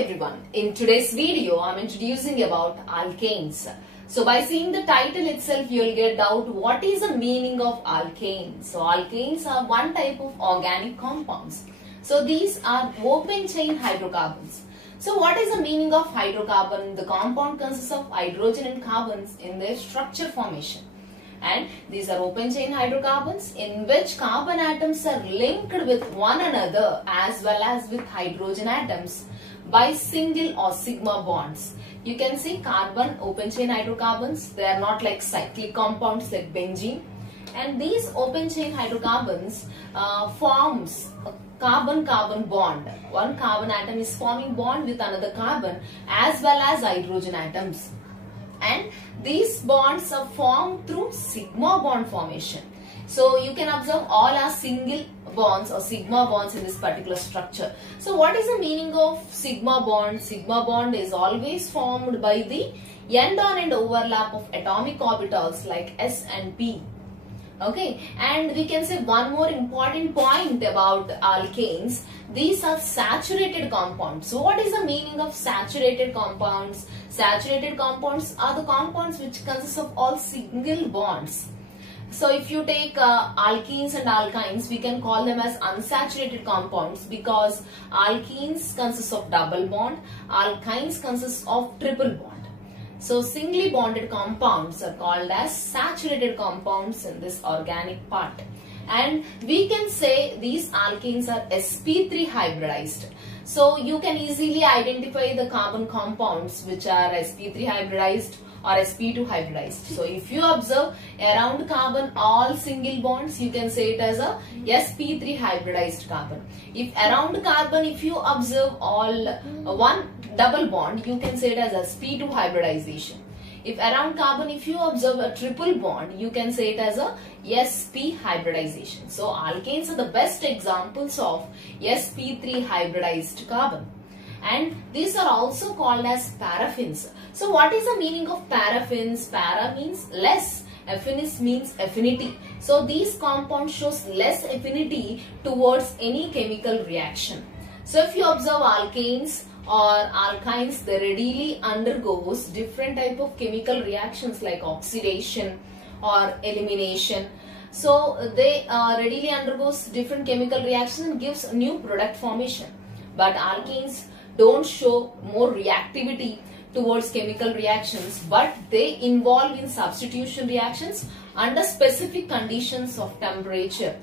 everyone. In today's video, I'm introducing about alkanes. So by seeing the title itself, you'll get out what is the meaning of alkanes. So alkanes are one type of organic compounds. So these are open chain hydrocarbons. So what is the meaning of hydrocarbon? The compound consists of hydrogen and carbons in their structure formation. And these are open chain hydrocarbons in which carbon atoms are linked with one another as well as with hydrogen atoms by single or sigma bonds. You can see carbon open chain hydrocarbons. They are not like cyclic compounds like benzene. And these open chain hydrocarbons forms a carbon-carbon bond. One carbon atom is forming bond with another carbon as well as hydrogen atoms. And these bonds are formed through sigma bond formation. So you can observe all are single bonds or sigma bonds in this particular structure. So what is the meaning of sigma bond? Sigma bond is always formed by the end-on-end overlap of atomic orbitals like S and P. Okay, and we can say one more important point about alkanes. These are saturated compounds. So what is the meaning of saturated compounds? Saturated compounds are the compounds which consist of all single bonds. So if you take alkenes and alkynes, we can call them as unsaturated compounds because alkenes consist of double bond, alkynes consist of triple bond. So singly bonded compounds are called as saturated compounds in this organic part. And we can say these alkenes are sp3 hybridized. So you can easily identify the carbon compounds which are sp3 hybridized or sp2 hybridized. So if you observe around carbon all single bonds, you can say it as a sp3 hybridized carbon. If around carbon, if you observe all one double bond, you can say it as sp2 hybridization. If around carbon, if you observe a triple bond, you can say it as a sp hybridization. So alkanes are the best examples of sp3 hybridized carbon. And these are also called as paraffins. So what is the meaning of paraffins? Para means less. Affinis means affinity. So these compounds shows less affinity towards any chemical reaction. So if you observe alkanes or alkynes, they readily undergoes different type of chemical reactions like oxidation or elimination. So they readily undergoes different chemical reactions and gives new product formation. But alkenes don't show more reactivity towards chemical reactions, but they involve in substitution reactions under specific conditions of temperature.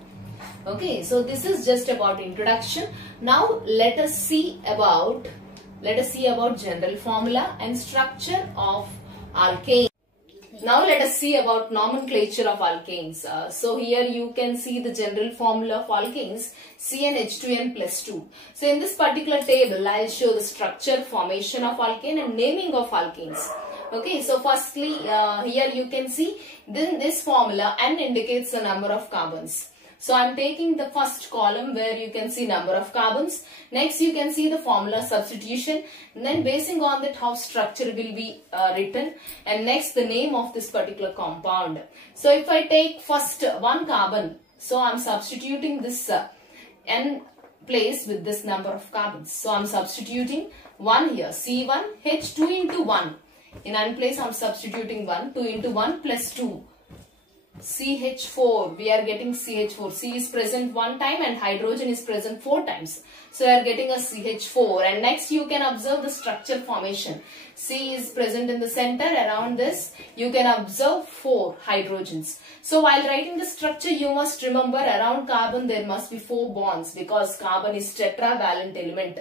Okay, so this is just about introduction. Now let us see about general formula and structure of alkane. Now let us see about nomenclature of alkanes. So here you can see the general formula of alkanes, CnH2n plus 2. So in this particular table, I will show the structure, formation of alkane and naming of alkanes. Okay, so firstly here you can see then this formula N indicates the number of carbons. So I am taking the first column where you can see number of carbons. Next you can see the formula substitution. And then basing on that how structure will be written. And next the name of this particular compound. So if I take first one carbon. So I am substituting this N place with this number of carbons. So I am substituting 1 here. C1 H2 into 1. In N place I am substituting 1. 2 into 1 plus 2. CH4, we are getting CH4. C is present one time and hydrogen is present 4 times. So we are getting a CH4. And next you can observe the structure formation. C is present in the center. Around this you can observe 4 hydrogens. So while writing the structure, you must remember around carbon there must be 4 bonds because carbon is tetravalent element.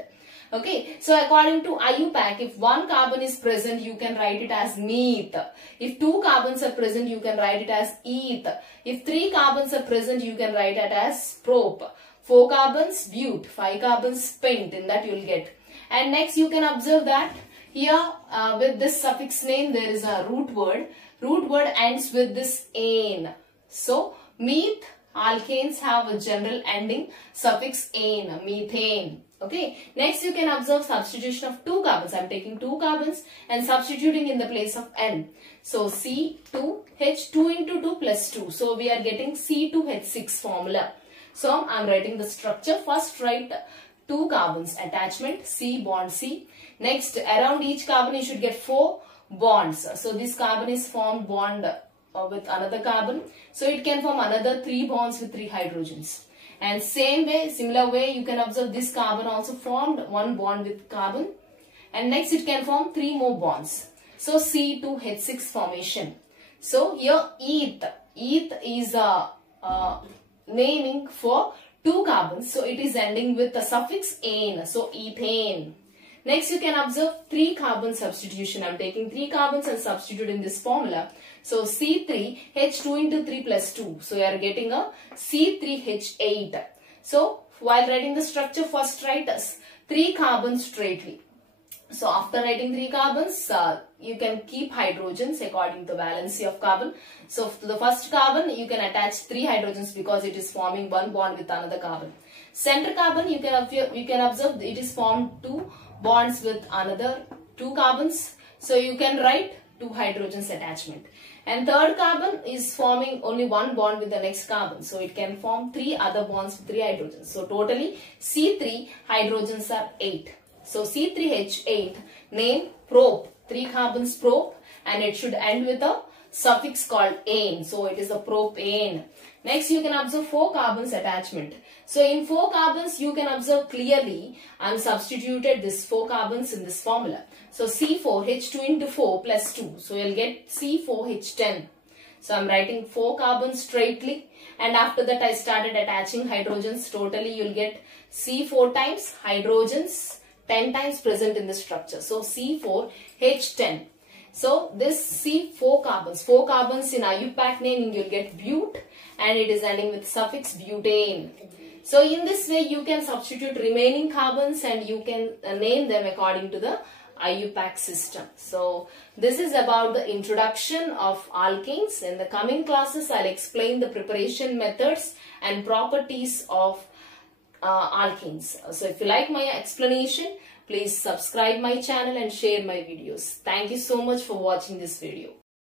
Okay, so according to IUPAC, if 1 carbon is present, you can write it as meth. If 2 carbons are present, you can write it as eth. If 3 carbons are present, you can write it as prop. 4 carbons, but. 5 carbons, pent. In that you will get. And next you can observe that here with this suffix name, there is a root word. Root word ends with this ane. So, meth, alkanes have a general ending suffix ane, methane. Okay, next you can observe substitution of 2 carbons. I am taking 2 carbons and substituting in the place of N. So C2H2 into 2 plus 2. So we are getting C2H6 formula. So I am writing the structure. First write 2 carbons attachment, C bond C. Next, around each carbon you should get 4 bonds. So this carbon is formed bond with another carbon. So it can form another 3 bonds with 3 hydrogens. And similar way you can observe this carbon also formed 1 bond with carbon. And next it can form 3 more bonds. So C2H6 formation. So here eth is a naming for 2 carbons. So it is ending with the suffix ane. So ethane. Next you can observe 3 carbon substitution. I am taking 3 carbons and substitute in this formula. So C3H2 into 3 plus 2. So you are getting a C3H8. So while writing the structure, first write as 3 carbons straightly. So after writing 3 carbons, you can keep hydrogens according to the valency of carbon. So to the first carbon, you can attach 3 hydrogens because it is forming 1 bond with another carbon. Center carbon, you can observe it is formed 2 bonds with another 2 carbons. So you can write 2 hydrogens attachment. And third carbon is forming only 1 bond with the next carbon. So it can form 3 other bonds with 3 hydrogens. So totally C3 hydrogens are 8. So C3H8 name prop, 3 carbons prop, and it should end with a suffix called ane. So it is a propane. Next you can observe 4 carbons attachment. So in 4 carbons you can observe clearly I am substituted this 4 carbons in this formula. So C4H2 into 4 plus 2. So you will get C4H10. So I am writing 4 carbons straightly, and after that I started attaching hydrogens. Totally you will get C4 times hydrogens 10 times present in the structure. So C4H10. So this C4 carbons in IUPAC naming you will get but, and it is ending with suffix butane. So in this way you can substitute remaining carbons and you can name them according to the IUPAC system. So this is about the introduction of alkanes. In the coming classes I'll explain the preparation methods and properties of alkanes. So if you like my explanation, please subscribe my channel and share my videos. Thank you so much for watching this video.